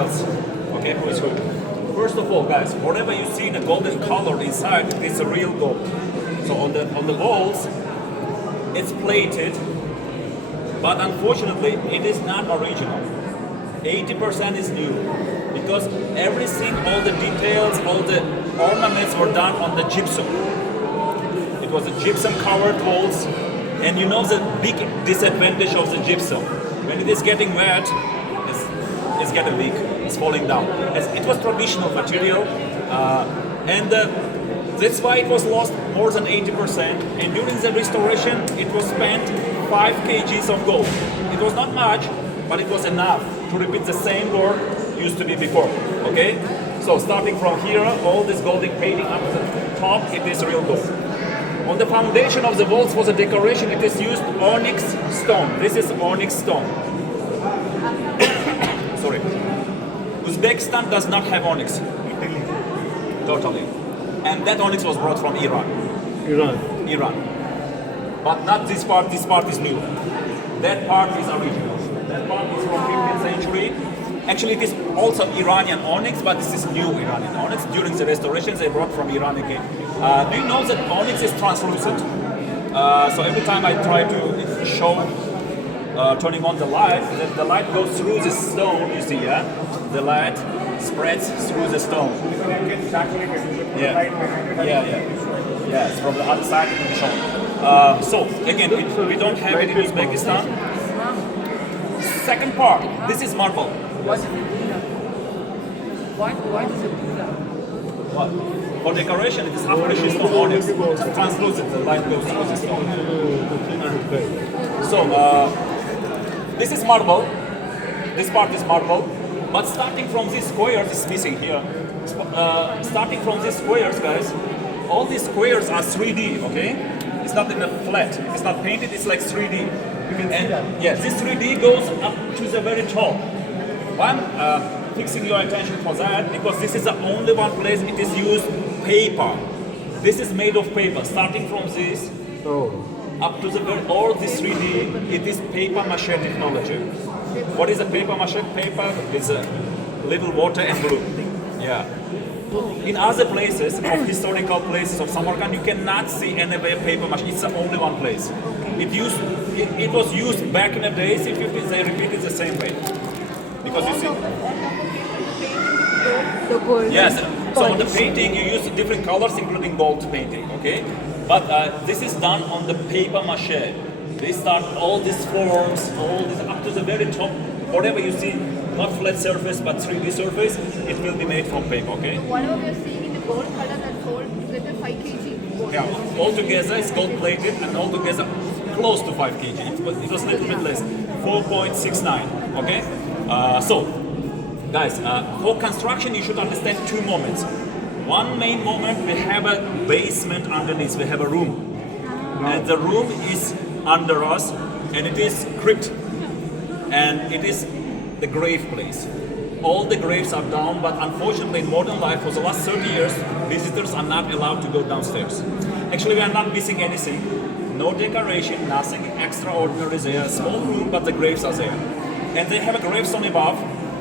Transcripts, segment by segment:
else. Okay, who is who? First of all, guys, whatever you see the golden color inside, it's a real gold. So on the walls, it's plated, but unfortunately, it is not original. 80% is new, because everything, all the details, all the ornaments were done on the gypsum. It was a gypsum covered walls, and you know the big disadvantage of the gypsum. When it is getting wet, it's getting leak, it's falling down. As it was traditional material, and that's why it was lost more than 80%. And during the restoration, it was spent 5 kgs of gold. It was not much, but it was enough to repeat the same work used to be before. Okay? So starting from here, all this golden painting up to the top, it is real gold. On the foundation of the walls for the decoration, it is used onyx stone. This is onyx stone. Sorry. Uzbekistan does not have onyx. Totally. And that onyx was brought from Iran. Iran. But not this part is new. That part is original. That part is from 15th century. Actually, it is also Iranian onyx, but this is new Iranian onyx. During the restorations, they brought from Iran again. Do you know that onyx is translucent? So every time I try to show turning on the light goes through the stone, you see, yeah? The light spreads through the stone. Yeah, it's from the other side it can be shown. So, again, we don't have it in Uzbekistan. Second part, this is marble. Why does it do that? What? For decoration, it is half precious stone onyx. It's translucent, the light goes through the stone. So, this is marble. This part is marble. But starting from these squares, it's missing here. Starting from these squares, guys, all these squares are 3D, okay? It's not in a flat. It's not painted, it's like 3D. You can see that. Yes, this 3D goes up to the very top. Why I'm fixing your attention for that? Because this is the only one place it is used paper. This is made of paper. Starting from this up to the very, all this 3D, it is paper mache technology. What is a paper mache? Paper is a little water and glue. Yeah. In other places, of historical places of Samarkand, you cannot see anywhere paper mache. It's the only one place. It was used back in the days. If they repeat it the same way, because you see. Yes. So on the painting, you use different colors, including gold painting. Okay, but this is done on the paper mache. They start all these forms, all this up to the very top. Whatever you see, not flat surface but 3D surface, it will be made from paper. Okay. Whatever we are seeing in the gold color, that's all together 5 kg. Gold. Yeah. Altogether, it's gold plated, and altogether close to 5 kg. It was a little bit less, 4.69. Okay. So, guys, for construction, you should understand 2 moments. One main moment, we have a basement underneath. We have a room, and the room is under us, and it is crypt, and it is the grave place. All the graves are down, but unfortunately in modern life for the last 30 years, visitors are not allowed to go downstairs. Actually, we are not missing anything. No decoration, nothing extraordinary there. Small room, but the graves are there. And they have a gravestone above,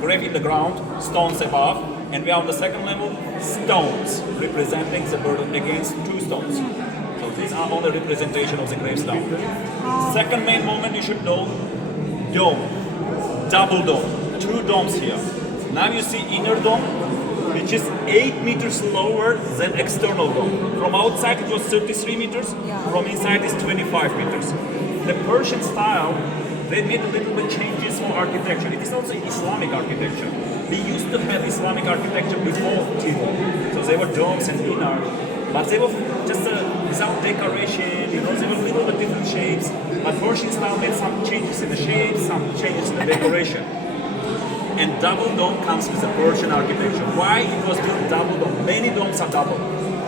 grave in the ground, stones above, and we are on the second level, stones, representing the burden against 2 stones. So these are all the representation of the gravestone. Second main moment you should know, dome, double dome, 2 domes here. Now you see inner dome, which is 8 meters lower than external dome. From outside it was 33 meters, from inside is 25 meters. The Persian style, they made a little bit changes for architecture. It is also Islamic architecture. We used to have Islamic architecture before Timur. So they were domes and minar, but they were just without decoration, they were a little bit different shapes. But Persian style made some changes in the shapes, some changes in the decoration. And double dome comes with the Persian architecture. Why it was built double dome? Many domes are double.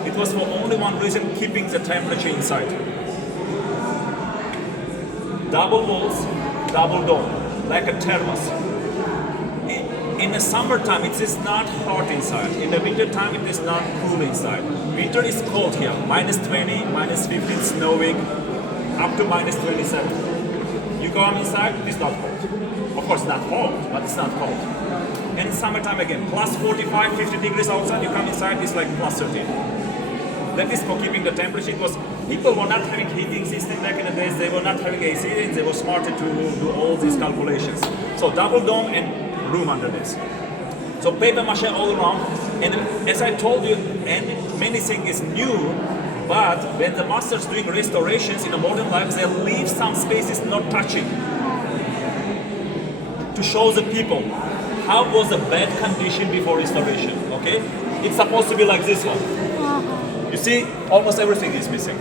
It was for only one reason, keeping the temperature inside. Double walls, double dome, like a thermos. In the summertime, it is not hot inside. In the winter time, it is not cool inside. Winter is cold here, minus 20, minus 15, snowing, up to minus 27. You go inside, it is not cold. Of course, not hot, but it's not cold. And in summertime again, plus 45, 50 degrees outside, you come inside, it's like plus 13. That is for keeping the temperature. It was, people were not having heating system back in the days, they were not having AC, and they were smarter to do all these calculations. So double dome and room under this. So paper mache all around, and as I told you, and many things is new, but when the masters doing restorations in the modern life, they leave some spaces not touching to show the people how was the bad condition before restoration. Okay, it's supposed to be like this one. You see, almost everything is missing.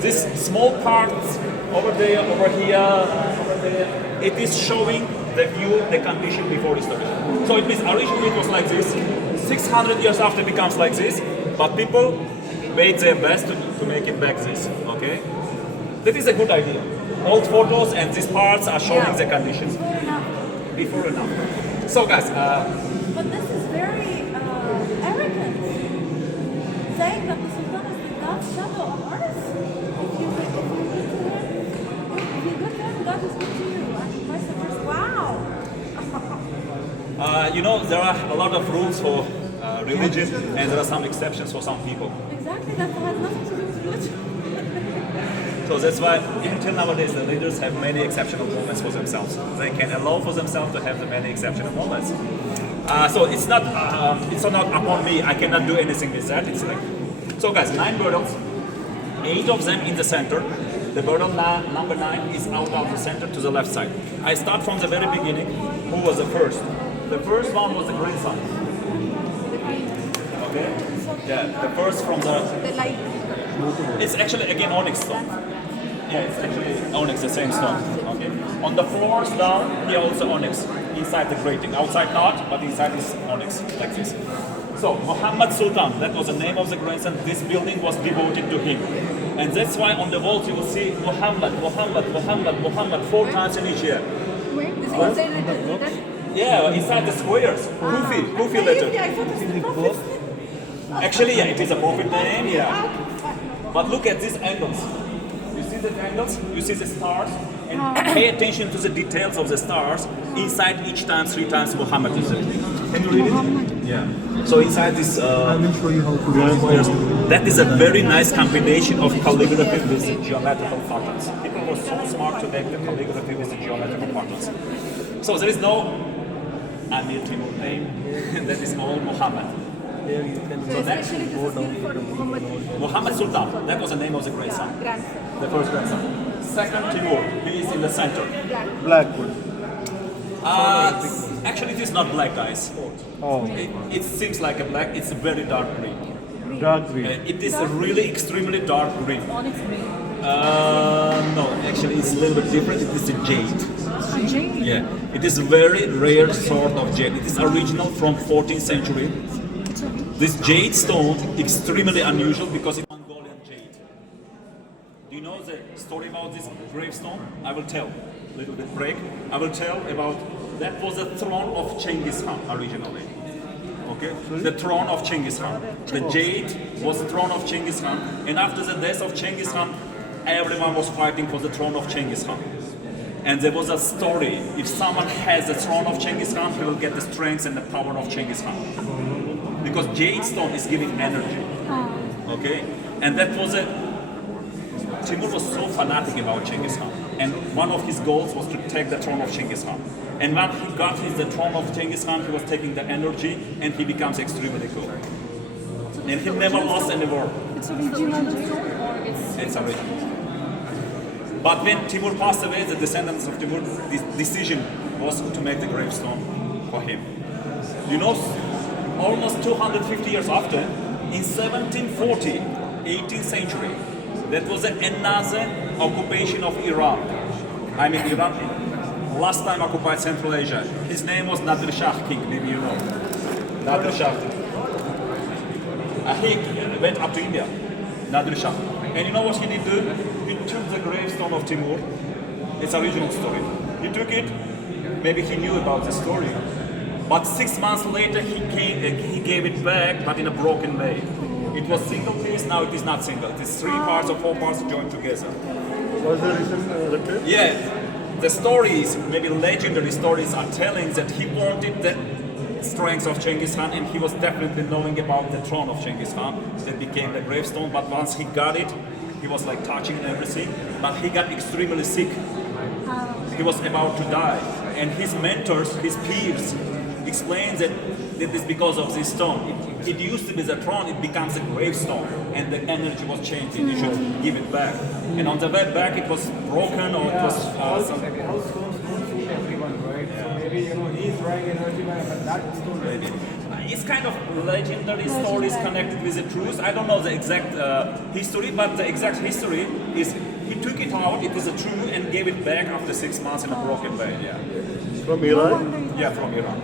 These small parts over there, over here, over there, it is showing the view, the condition before restoration. So it means originally it was like this. 600 years after it becomes like this, but people made their best to make it back this. Okay, that is a good idea. Old photos and these parts are showing the conditions before and after. So guys, but this is very arrogant, saying that the Sultan is the God's shadow on earth. If you good to him, if you good to him, God is good to you. And vice versa. Wow. you know, there are a lot of rules for religion, and there are some exceptions for some people. Exactly, that has nothing to do with religion. So that's why, until nowadays, the leaders have many exceptional moments for themselves. They can allow for themselves to have the many exceptional moments. So it's not upon me. I cannot do anything with that. It's like, so guys, 9 burdens, 8 of them in the center. The burden number 9 is out of the center to the left side. I start from the very beginning. Who was the first? The first one was the grandson. Okay. Yeah, the first from the light. It's actually again onyx stone. Yeah, it's actually onyx, the same stone. Okay. On the floors down, here also onyx. Inside the grating. Outside not, but inside is onyx, like this. So, Muhammad Sultan, that was the name of the grandson. This building was devoted to him. And that's why on the walls you will see Muhammad, Muhammad, Muhammad, Muhammad 4 times in each year. Wait, is it inside that? Yeah, inside the squares. Kufi letter. I thought it was the prophet. Actually, yeah, it is a prophet name, yeah. But look at these angles. You see the angles? You see the stars? And pay attention to the details of the stars. Inside each time, 3 times Muhammad is there. Can you read it? Yeah. So inside this I will show you how to do it. that is a very nice combination of calligraphy with the geometrical patterns. People were so smart to make the calligraphy with the geometrical patterns. So there is no Amir Timur name, that is all Muhammad. Here you can So especially this is meant for Muhammad. Muhammad Sultan, that was the name of the grandson, Grandson. the first grandson. Second Timur, he is in the center. black wood. Actually, it is not black, guys. Oh, It seems like a black, it's a very dark green. dark green. It is a really extremely dark green. Onyx green. No, actually it's a little bit different. It is a jade. Jade. Yeah, it is a very rare sort of jade. It is original from 14th century. This jade stone extremely unusual because it's Mongolian jade. Do you know the story about this gravestone? I will tell. Little bit break. I will tell about that was the throne of Genghis Khan originally. Okay, the throne of Genghis Khan. The jade was the throne of Genghis Khan, and after the death of Genghis Khan, everyone was fighting for the throne of Genghis Khan. And there was a story: if someone has the throne of Genghis Khan, he will get the strength and the power of Genghis Khan. Because jade stone is giving energy. Okay, and that was a. Timur was so fanatic about Genghis Khan, and one of his goals was to take the throne of Genghis Khan. And when he got the throne of Genghis Khan, he was taking the energy, and he becomes extremely good. And he never lost any war. It's original stone or It's original. But when Timur passed away, the descendants of Timur, this decision was to make the gravestone for him. You know, almost 250 years after, in 1740, 18th century, that was another occupation of Iran. I mean, Iran last time occupied Central Asia. His name was Nadir Shah King, maybe you know. Nadir Shah. He went up to India, Nadir Shah. And you know what he did do? He took the gravestone of Timur. It's original story. He took it, maybe he knew about the story. But 6 months later, he gave it back, but in a broken way. It was single piece, now it is not single. It is 3 parts or 4 parts joined together. Was the reason repair? Yeah, the stories, maybe legendary stories, are telling that he wanted the strengths of Genghis Khan, and he was definitely knowing about the throne of Genghis Khan. That became the gravestone. But once he got it, he was like touching and everything. But he got extremely sick. He was about to die, and his mentors, his peers, explained that it is because of this stone. It used to be the throne, it becomes a gravestone, and the energy was changing. You should give it back. And on the way back, it was broken, or it was some. House stones don't suit everyone, right? So maybe he's drawing energy by that stone. Maybe. It's kind of legendary stories connected with the truth. I don't know the exact history, but the exact history is he took it out, it is a true, and gave it back after 6 months in a broken way. Yeah. From Iran? Yeah, from Iran.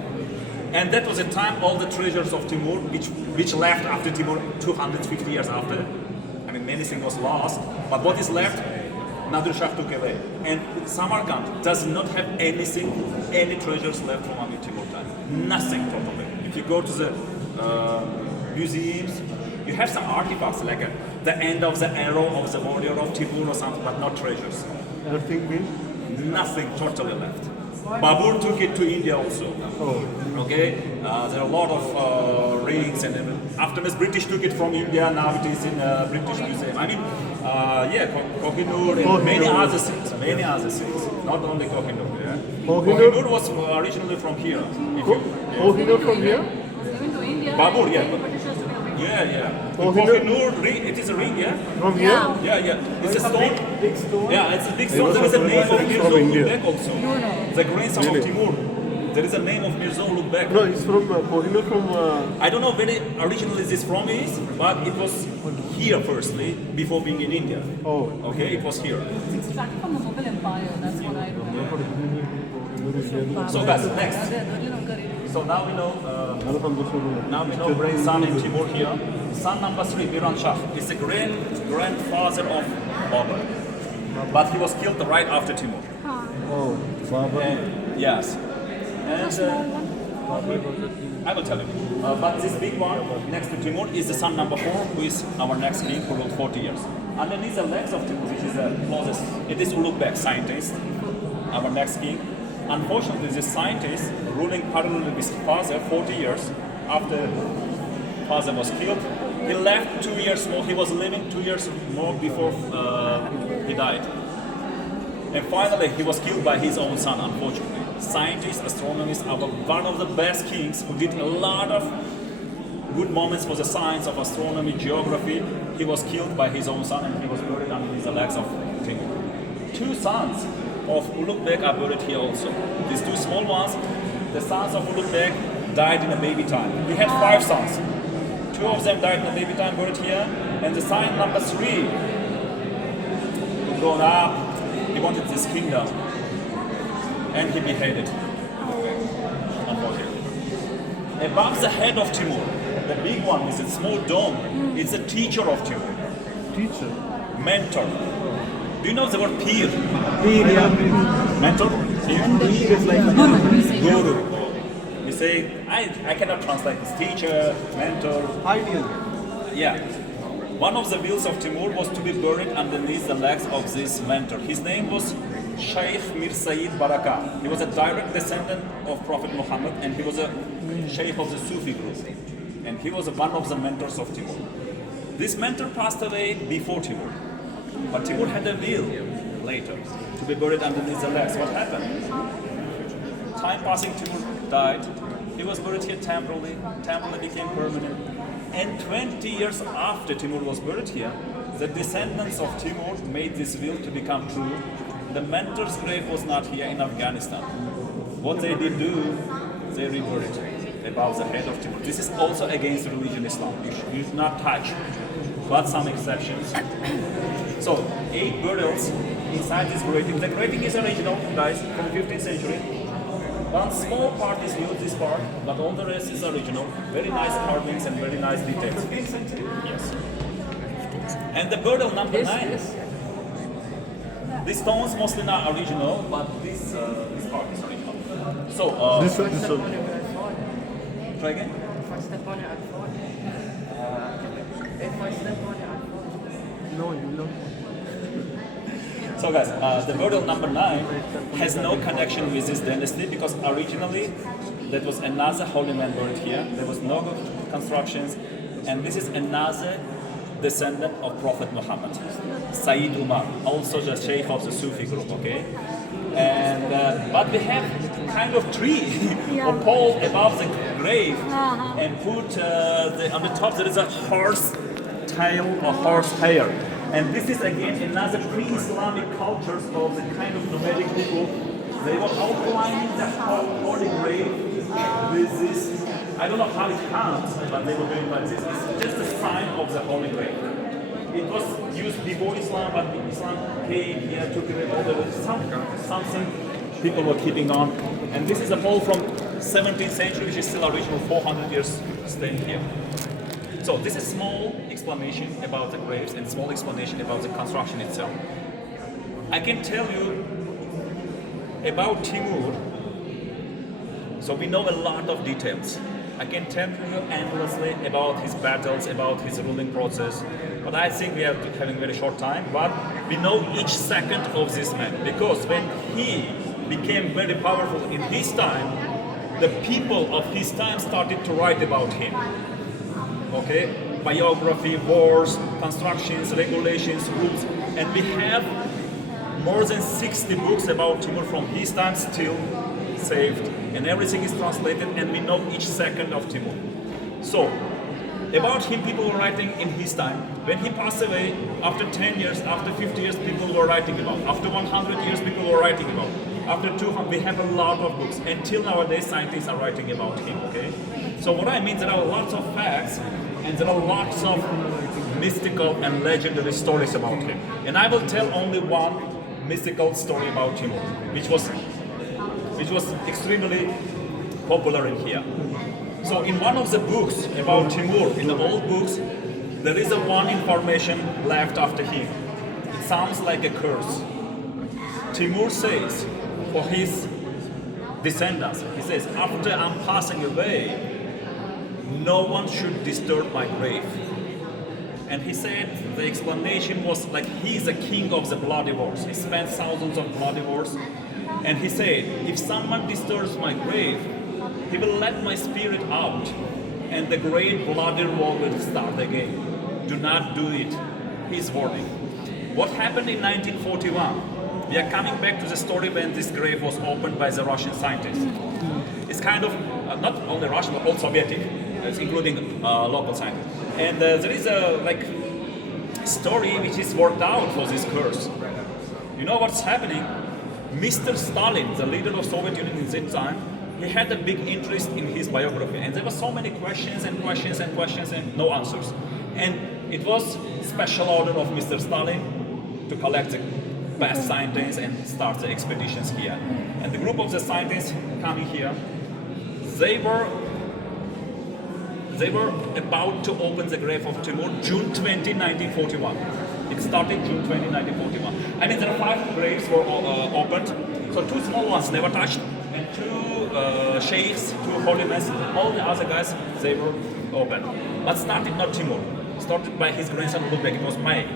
And that was the time all the treasures of Timur, which left after Timur 250 years after. I mean, many things was lost, but what is left, Nadir Shah took away. And Samarkand does not have anything, any treasures left from Amir Timur time. Nothing totally. If you go to the museums, you have some artifacts like the end of the arrow of the warrior of Timur or something, but not treasures. Everything means? Nothing totally left. Babur took it to India also. Okay, there are a lot of rings, and afterwards British took it from India. Now it is in British Museum. I mean, Kohinoor and many other things. Many other things. Not only Kohinoor. Yeah. Kohinoor was originally from here. Kohinoor from here? Even to India. Babur, yeah. Britishers took it away. Yeah. Kohinoor- Kohinoor ring. It is a ring, yeah. From here? Yeah. It's a stone. Big stone. Yeah, it's a big There stone. was There is a a name of from Mirza India. Ulugh Beg also. The grandson Really? of Timur. There is a name of Mirza Ulugh Beg. No, it's from Kohinoor from. I don't know where originally this from is, but it was here firstly before being in India. Oh. Okay, it was here. It's extracted from the Mughal Empire. That's what I remember. So guys, next. Next. So now we know. Now we know grandson in Timur here. Son number 3, Miran Shah, is the grandfather of Babur, but he was killed right after Timur. Oh, Baba. Yes. And I will tell you. But this big one next to Timur is the son number 4, who is our next king, who ruled 40 years. Underneath the legs of Timur, which is the closest, it is Ulugh Beg, scientist, our next king. Unfortunately, this scientist, ruling parallelly with father 40 years after father was killed, he left 2 years more. He was living 2 years more before he died. And finally, he was killed by his own son, unfortunately. Scientists, astronomers are one of the best kings who did a lot of good moments for the science of astronomy, geography. He was killed by his own son, and he was buried underneath the legs of Timur. 2 sons of Ulugh Beg are buried here also. These 2 small ones, the sons of Ulugh Beg died in a baby time. He had 5 sons. 2 of them died in a baby time, buried here, and the son number 3, who grown up, he wanted this kingdom, and he beheaded. Unfortunately. Above the head of Timur, the big one with a small dome, is the teacher of Timur. Teacher. Mentor. Do you know the word peer? Peer, yeah. Mentor? Peer is like Guru. We say, I cannot translate this. Teacher, mentor. ideal. Yeah. One of the wills of Timur was to be buried underneath the legs of this mentor. His name was Shaykh Mir Sayyid Baraka. He was a direct descendant of Prophet Muhammad, and he was a Shaykh of the Sufi group. And he was one of the mentors of Timur. This mentor passed away before Timur. But Timur had a will later to be buried underneath the legs. What happened? Time passing, Timur died. He was buried here temporarily. Temporarily became permanent. And 20 years after Timur was buried here, the descendants of Timur made this will to become true. The mentor's grave was not here in Afghanistan. What they did do, they reburied above the head of Timur. This is also against religion Islam. You should not touch, but some exceptions. So, 8 burials inside this grating. The grating is original, guys, from 15th century. One small part is used, this part, but all the rest is original. Very nice carvings and very nice details. Yes. And the burial number 9. These stones mostly not original, but this part is original. So, This one. try again? If I step on it, I'd fall. If I step on it, I'd fall. No, you know. So guys, the burial number 9 has no connection with this dynasty because originally that was another holy man buried here. There was no constructions, and this is another descendant of Prophet Muhammad, Sayyid Umar, also the Sheikh of the Sufi group, okay? And but we have kind of tree or pole above the grave, and put on the top there is a horse tail or horse hair. And this is again another pre-Islamic cultures of the kind of nomadic people. They were outlining the holy grave with this. I don't know how it counts, but they were doing like this. It's just a sign of the holy grave. It was used before Islam, but Islam came here, took away all the something people were keeping on. And this is a pole from 17th century, which is still original, 400 years staying here. So this is small explanation about the graves and small explanation about the construction itself. I can tell you about Timur. So we know a lot of details. I can tell you endlessly about his battles, about his ruling process, but I think we are having very short time. But we know each second of this man, because when he became very powerful in his time, the people of his time started to write about him. Okay, biography, wars, constructions, regulations, rules, and we have more than 60 books about Timur from his time still saved, and everything is translated, and we know each second of Timur. So, about him, people were writing in his time. When he passed away, after 10 years, after 50 years, people were writing about. After 100 years, people were writing about. After 200, we have a lot of books. Until nowadays, scientists are writing about him, okay? So what I mean, there are lots of facts, and there are lots of mystical and legendary stories about him. And I will tell only one mystical story about Timur, which was extremely popular in here. So in one of the books about Timur, in the old books, there is a one information left after him. It sounds like a curse. Timur says, for his descendants, he says, after I'm passing away, no one should disturb my grave. And he said the explanation was like he's the king of the bloody wars. He spent thousands of bloody wars. And he said, if someone disturbs my grave, he will let my spirit out, and the great bloody war will start again. Do not do it. He's warning. What happened in 1941? We are coming back to the story when this grave was opened by the Russian scientists. It's kind of, not only Russian, but all Sovietic, including local scientists. And there is a story which is worked out for this curse. You know what's happening? Mr. Stalin, the leader of Soviet Union in that time, he had a big interest in his biography, and there were so many questions and questions and questions and no answers. And it was special order of Mr. Stalin to collect the best scientists and start the expeditions here. And the group of the scientists coming here, they were about to open the grave of Timur June 20, 1941. It started June 20, 1941. I mean, there are 5 graves were opened. So 2 small ones never touched, and 2 sheikhs, 2 holy men, all the other guys, they were open. But started not Timur. Started by his grandson Ulugh. It was May.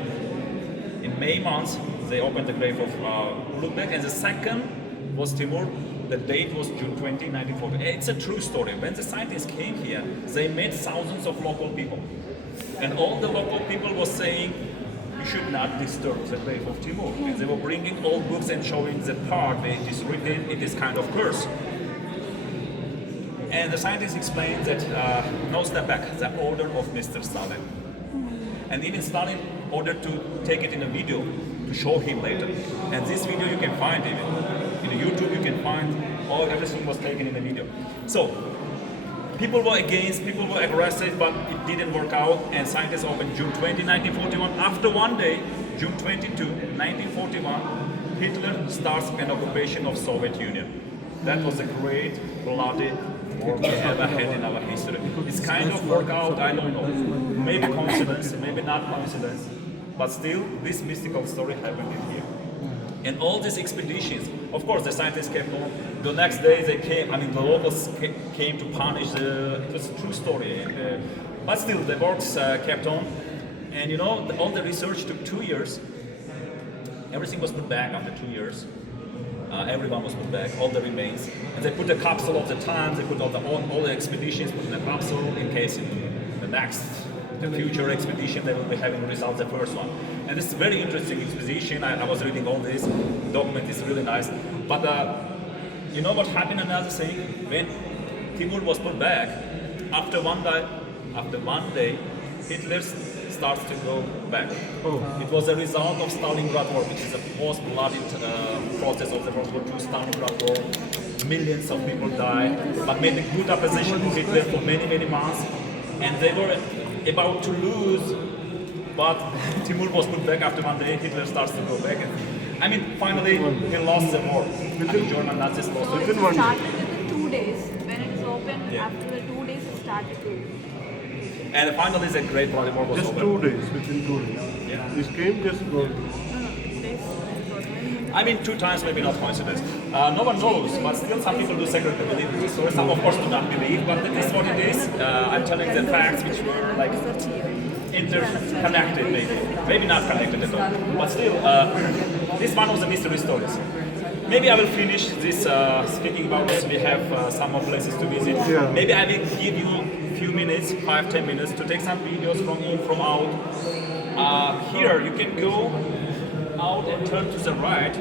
In May month, they opened the grave of Ulugh, and the second was Timur. The date was June 20, 1940. It's a true story. When the scientists came here, they met thousands of local people. And all the local people were saying, you should not disturb the grave of Timur. And they were bringing old books and showing the part where it is written, it is kind of curse. And the scientists explained that, no, step back, the order of Mr. Stalin. And even Stalin ordered to take it in a video to show him later. And this video you can find even. In YouTube you can find everything was taken in the video. So, people were against, people were aggressive, but it didn't work out, and scientists opened June 20, 1941. After one day, June 22, 1941, Hitler starts an occupation of Soviet Union. That was a great, bloody war we ever had in our history. It's kind of worked out, I don't know. Maybe coincidence, maybe not coincidence, but still, this mystical story happened in here. And all these expeditions, of course, the scientists kept on. The next day they came, the locals came to punish it was a true story. And, but still, the works kept on. And all the research took 2 years. Everything was put back after 2 years. Everyone was put back, all the remains. And they put the capsule of the times, they put all the expeditions put in a capsule in case in the future expedition they will be having results the first one. And it's a very interesting exposition. I was reading all this document, is really nice. But you know what happened another thing? When Timur was put back, after one day, Hitler starts to go back. It was a result of Stalingrad War, which is the most bloody process of the World War II. Stalingrad War, millions of people died, but made a good opposition to Hitler for many, many months. And they were about to lose, but Timur was put back after one day. Hitler starts to go back. I mean, finally, he lost the war. German Nazis lost So it. it started within 2 days. When it is opened, Yeah. after the 2 days, it started to. And finally, the Great Bloody War was Just over. 2 days, within 2 days. Yeah. This came just go. 2 days. I mean, 2 times maybe not coincidence. No one knows, but still some people do secretly believe in this story. Some, of course, do not believe, but this is what it is. I'm telling the facts which were like interconnected, maybe not connected at all. But still, this is one of the mystery stories. Maybe I will finish this speaking about this. We have some more places to visit. Yeah. Maybe I will give you a few minutes, 5-10 minutes, to take some videos from in, from out. Here you can go out and turn to the right.